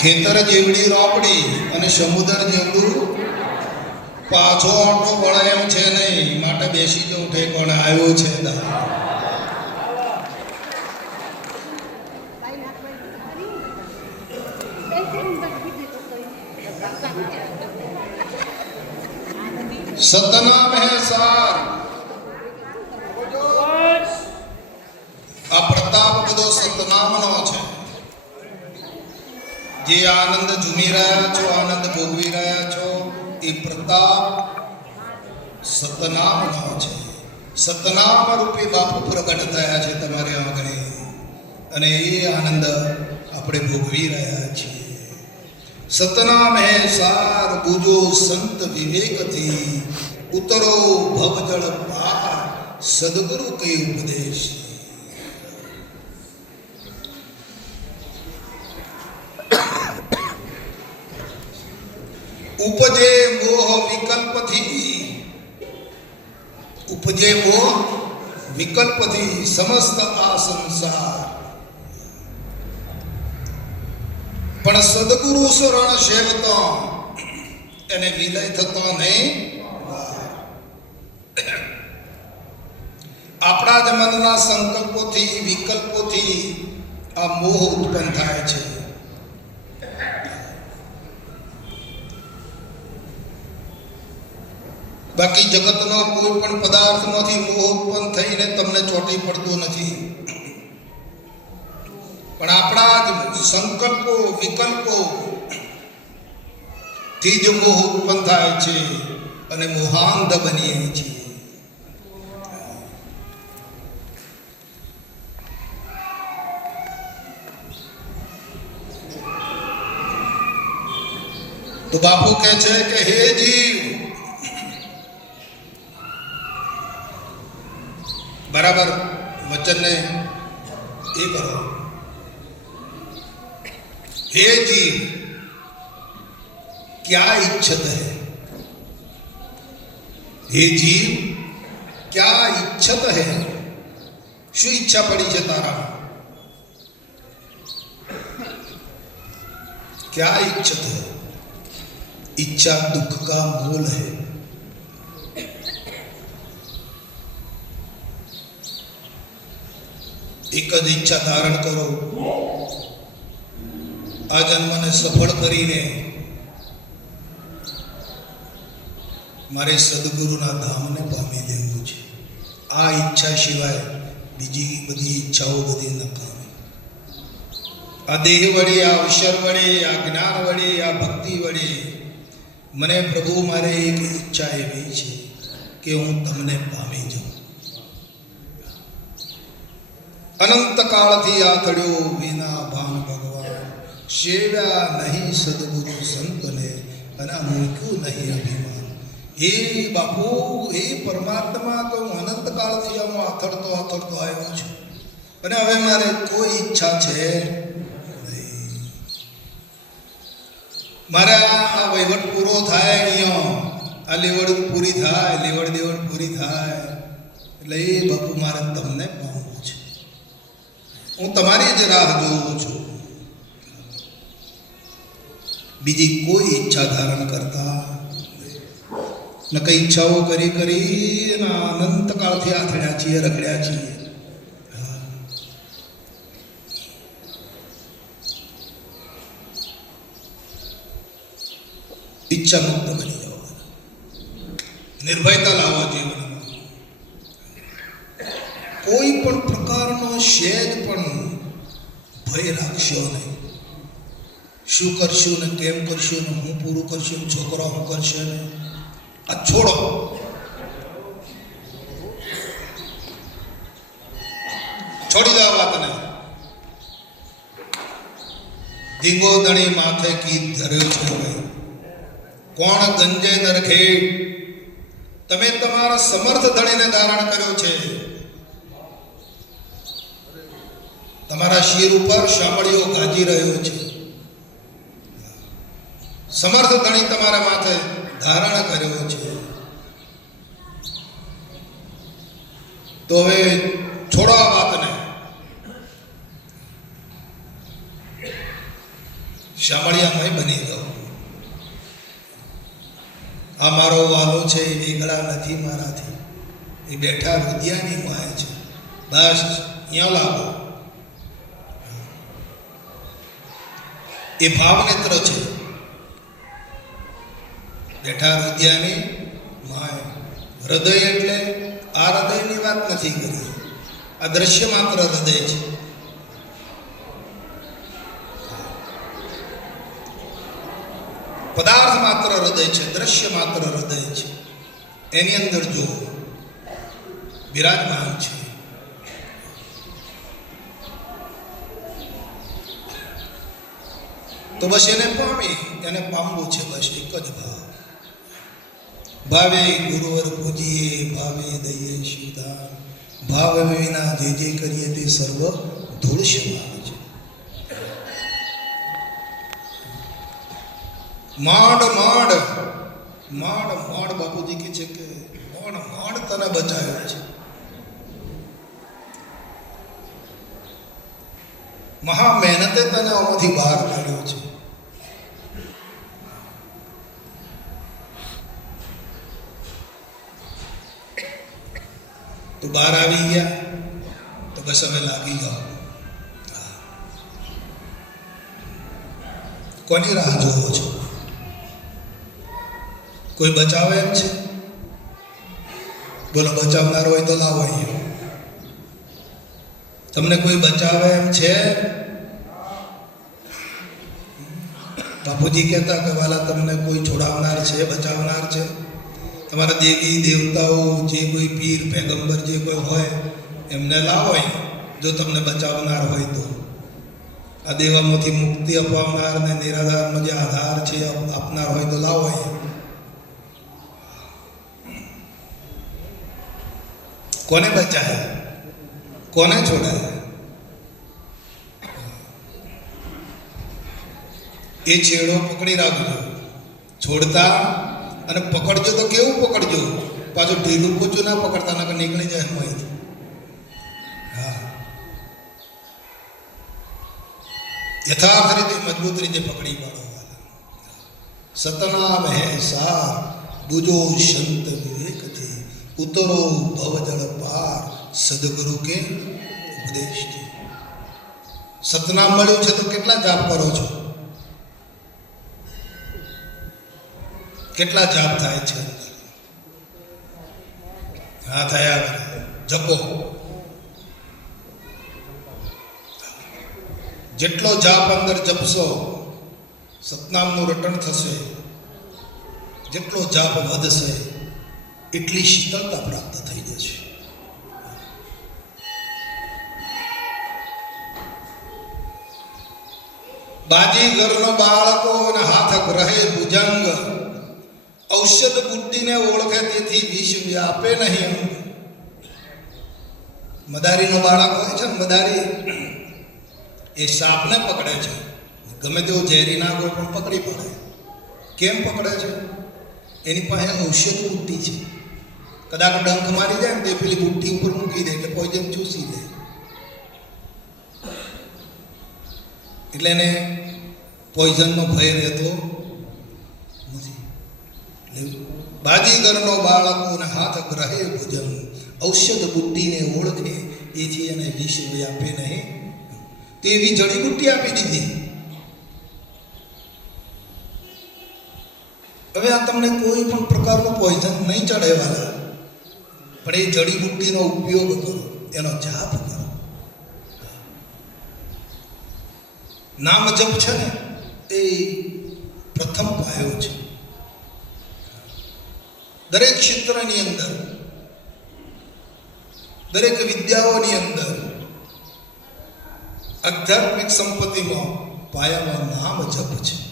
ખેતર જેવડી રોપડી અને સમુદ્ર જેવડું પાછો આટો વળે એમ છે નહીં. માટે બેસી તો ઉઠે કોણ આવ્યો છે સતનામ હે સાર. આ પ્રતાપ બધો સતનામનો છે. જે આનંદ ઝૂમી રહ્યા છો, આનંદ ભોગવી રહ્યા છો. એ પ્રતાપ સતનામનો છે. સતનામ રૂપે બાપુ પ્રગટ થયા છે તમારે આગળ અને એ આનંદ આપણે ભોગવી રહ્યા છીએ. સતનામ હે સાર બુજો સંત વિવેકથી. ઉતરો ભવજળ પાર. સદગુરુ કઈ ઉપદેશ. ઉપજે મોહ વિકલ્પથી. ઉપજે મોહ વિકલ્પથી સમસ્ત આ સંસાર. પણ સદગુરુ શરણ સેવતો, એને વિલય થતો નહીં. આપણા જ મનના સંકલ્પોથી, વિકલ્પોથી આ મોહ ઉત્પન્ન થાય છે. બાકી જગતનો કોઈ પણ પદાર્થમાંથી મોહ ઉત્પન્ન થઈને તમને ચોટી પડતો નથી. પણ આપણા સંકલ્પો, વિકલ્પો થી જ મોહ ઉત્પન્ન થાય છે અને મોહાંધ બનીએ છીએ. તો બાપુ કહે છે કે, હે જીવ બરાબર વચનને એ કરો हे जीव क्या इच्छत है हे जीव क्या इच्छत है શું ઈચ્છા પડી છે તારા क्या इच्छत है इच्छा दुख का मूल है એક જ ઈચ્છા ધારણ કરો. આ જન્મને સફળ કરીને મારે સદગુરુના ધામને પામી લેવું છે. આ ઈચ્છા સિવાય બીજી બધી ઈચ્છાઓ બધી નકામી આ દેહ વડે, આ અવસર વડે, આ જ્ઞાન વડે, આ ભક્તિ વડે મને પ્રભુ મારે એક ઈચ્છા એવી છે કે હું તમને પામી જાઉં. કાળથી આ તળ્યો વિના ભાન ભગવાન સેવ્યા નહીં સદગુરુ સંતને અને મૂક્યું નહીં અભિમાન હે બાપુ હે પરમાત્મા તો હું અનંત હું આથડતો આથડતો આવ્યો છું। અને હવે મારે કોઈ ઈચ્છા છે મારા આ વહીવટ પૂરો થાય અહીંયા. આ લેવડ પૂરી થાય, લેવડ દેવડ પૂરી થાય. એટલે એ બાપુ મારે તમને હું તમારી જ રાહ જોઉં છું. બીજી કોઈ ઈચ્છા ધારણ કરતા ન કઈ ઈચ્છાઓ કરી કરી અને અનંત કાળથી આથડ્યા છીએ, રખડ્યા છીએ. હા. ઈચ્છા મુક્ત બની જાઓ નિર્ભયતા લાવો જીવનમાં કોઈ પણ પ્રકારનો સેજ પણ ભય રાખશો નહીં. શું કરશું ને કેમ કરશું ને હું પૂરું કરશું છોકરો હું કરશે ને? આ છોડો. છોડી દો વાતને. ધીંગો દણી માથે ગીત ધર્યો છે ભાઈ કોણ ગંજે નરખે? તમે તમારા સમર્થ ધણીને ધારણ કર્યો છે. તમારા શિર ઉપર શામળીઓ ગાજી રહ્યો છે. સમર્થ ધણી તમારા માથે ધારણ કર્યો છે. તો હવે છોડો આ વાતને. શામળિયામય બની ગયો. આ મારો વાલો છે, એ વેગળા નથી મારાથી. એ બેઠા રુદિયાની માય છે. બસ, અહીંયા લાવો. એ ભાવનેત્ર છે. બેઠા રુદિયાની માય હૃદય એટલે આ હૃદયની વાત નથી કરી. આ દ્રશ્ય માત્ર હૃદય છે. પદાર્થ માત્ર હૃદય છે, દ્રશ્ય માત્ર હૃદય છે. એની અંદર જો બિરાજમાન છે. તો બસ એને પામી, એને પામવું છે બસ એક જ ભાવ. ભાવે ગુરુવર પૂજીએ, ભાવે દઈએ શિવદાન. ભાવ વિના જે જે કરીએ તે સર્વ ધૂળ સમાન છે. માંડ માંડ માંડ માંડ બાપુજી કે છે કે માંડ માંડ તને બચાવ્યો છે. મહા મહેનતે તને આમાંથી બહાર કાઢ્યો છે. બહાર આવી ગયા, તો બસ હવે લાગી જાઓ કોની રાહ જોવો છો? કોઈ બચાવે એમ છે? બોલો, બચાવનાર હોય તો લાવો અહીંયા તમને કોઈ બચાવે એમ છે? બાપુજી કહેતા કે, વાલા, તમને કોઈ છોડાવનાર છે, બચાવનાર છે? તમારા દેવી દેવતાઓ જે કોઈ પીર, પેગંબર જે કોઈ હોય, એમને લાવો જો તમને બચાવનાર હોય તો. આ દેવામાંથી મુક્તિ અપાવનાર ને નિરાધારનો જે આધાર છે આપનાર હોય તો લાવો. કોને બચાય કોને છોડાય એ છેડો પકડી રાખજો. છોડતા અને પકડજો તો કેવું પકડજો? પાછું ઢીલું પૂછું ના પકડતા, નકર નીકળી જાય એમાંથી હા. યથાર્થ રીતે મજબૂત રીતે પકડી પાડો. સતનામ હે સાર બુજો સંત વિવેકથી, ઉતરો ભવજળ પાર, સદગુરુ કે ઉપદેશથી. સતનામ મળ્યું છે તો કેટલા જાપ કરો છો? કેટલા જાપ થાય છે? હા, થયા જપો. જેટલો જાપ અંદર જપશો, સતનામનું રટણ થશે. જેટલો જાપ વધશે, એટલી શીતળતા પ્રાપ્ત થઈ જશે. બાજી ઘરનો બાળકો અને હાથ ગ્રહે ભુજંગ. ઔષધ બુદ્ધિને ઓળખે તેથી વિષ વ્યાપે નહીં. મદારીનો બાળક હોય છે મદારી, એ સાપને પકડે છે. ગમે તેવો ઝેરી ના કોઈ પણ પકડી પડે. કેમ પકડે છે? એની પાસે ઔષધ બુદ્ધિ છે. કદાચ ડંખ મારી જાય ને તે પેલી બુદ્ધિ ઉપર મૂકી દે, એટલે પોઈઝન ચૂસી દે. એટલે એને પોઈઝનનો ભય રહેતો બાજીગરનો બાળકોને હાથ ગ્રહે ભોજન. ઔષધ બુટ્ટીને ઓળખે, એથી એને વિષ આપે નહીં. તેવી જડીબુટ્ટી આપી દીધી. હવે આ તમને કોઈ પણ પ્રકારનું પોઈઝન નહીં ચડેવાના પણ એ જડીબુટ્ટીનો ઉપયોગ કરો, એનો જાપ કરો. નામ જપ છે ને, એ પ્રથમ પાયો છે. દરેક ક્ષેત્રની અંદર, દરેક વિદ્યાઓની અંદર, આધ્યાત્મિક સંપત્તિમાં પાયામાં નામ જપ છે.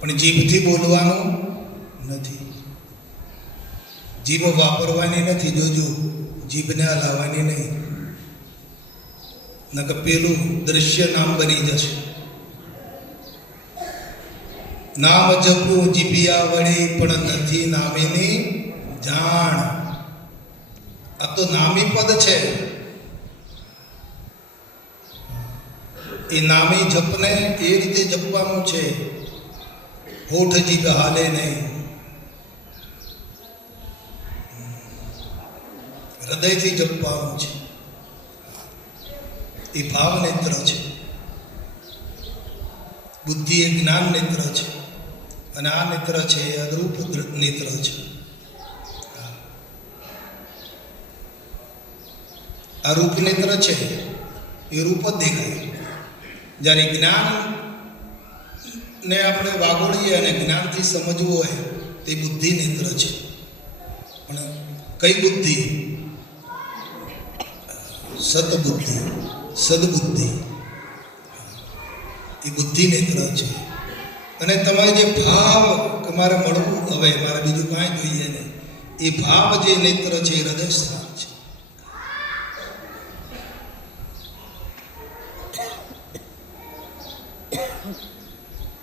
પણ જીભથી બોલવાનું નથી. જીભ વાપરવાની નથી, જોજો, જીભને હલાવવાની નહીં. નકર પેલું દ્રશ્ય નામ બની જશે. નામ જપવું જીભિયા વળી પણ નથી નામીની જાણ. આ તો નામી પદ છે. એ નામી જપને એ રીતે જપવાનું છે. હોઠ જીભ હાલે નહીં. હૃદયથી જપવાનું છે. એ ભાવ નેત્ર છે. બુદ્ધિ એ જ્ઞાન નેત્ર છે. અને આ નેત્ર છે, એ અદરૂપ દ્ર- નેત્ર છે. આ રૂપ નેત્ર છે, એ રૂપ જ દેખાય. જ્યારે જ્ઞાન ને આપણે વાગોળીએ અને જ્ઞાનથી સમજવું હોય, તે બુદ્ધિ નેત્ર છે. પણ કઈ બુદ્ધિ? સદબુદ્ધિ. સદબુદ્ધિ. એ બુદ્ધિ નેત્ર છે. અને તમારે જે ભાવ કે મારે મળવું, હવે મારે બીજું કાંઈ જોઈએ નહીં. એ ભાવ જે નેત્ર છે, એ હૃદય સ્થાન છે.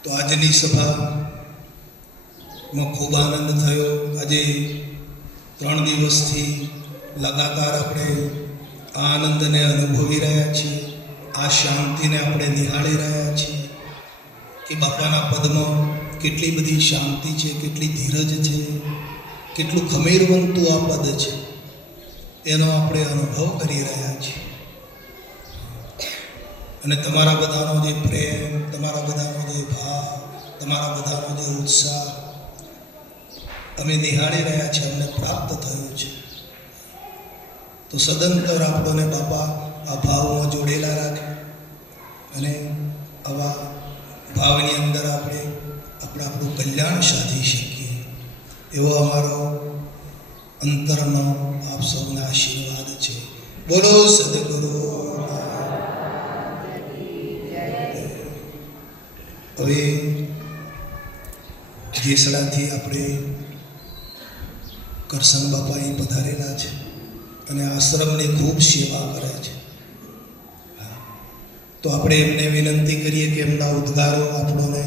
તો આજની સભામાં ખૂબ આનંદ થયો. આજે ત્રણ દિવસથી લગાતાર આપણે આ આનંદને અનુભવી રહ્યા છીએ. આ શાંતિને આપણે નિહાળી રહ્યા છીએ. કે બાપાના પદમાં કેટલી બધી શાંતિ છે, કેટલી ધીરજ છે, કેટલું ખમીરવંતું આ પદ છે, એનો આપણે અનુભવ કરી રહ્યા છીએ. અને તમારા બધાનો જે પ્રેમ, તમારા બધાનો જે ભાવ, તમારા બધાનો જે ઉત્સાહ, અમે નિહાળી રહ્યા છીએ, અમને પ્રાપ્ત થયું છે. તો સદંતર આપણને બાપા આ ભાવમાં જોડેલા રાખે અને આવા ભાવની અંદર આપણે આપણે આપણું કલ્યાણ સાધી શકીએ. એવો અમારો અંતરનો આપ સૌના આશીર્વાદ છે. બોલો, સદગુરુ. હવે જેસડાથી આપણે કરસન બાપા અહીં પધારેલા છે અને આશ્રમની ખૂબ સેવા કરે છે. તો આપણે એમને વિનંતી કરીએ કે એમના ઉદ્ગારો આપણોને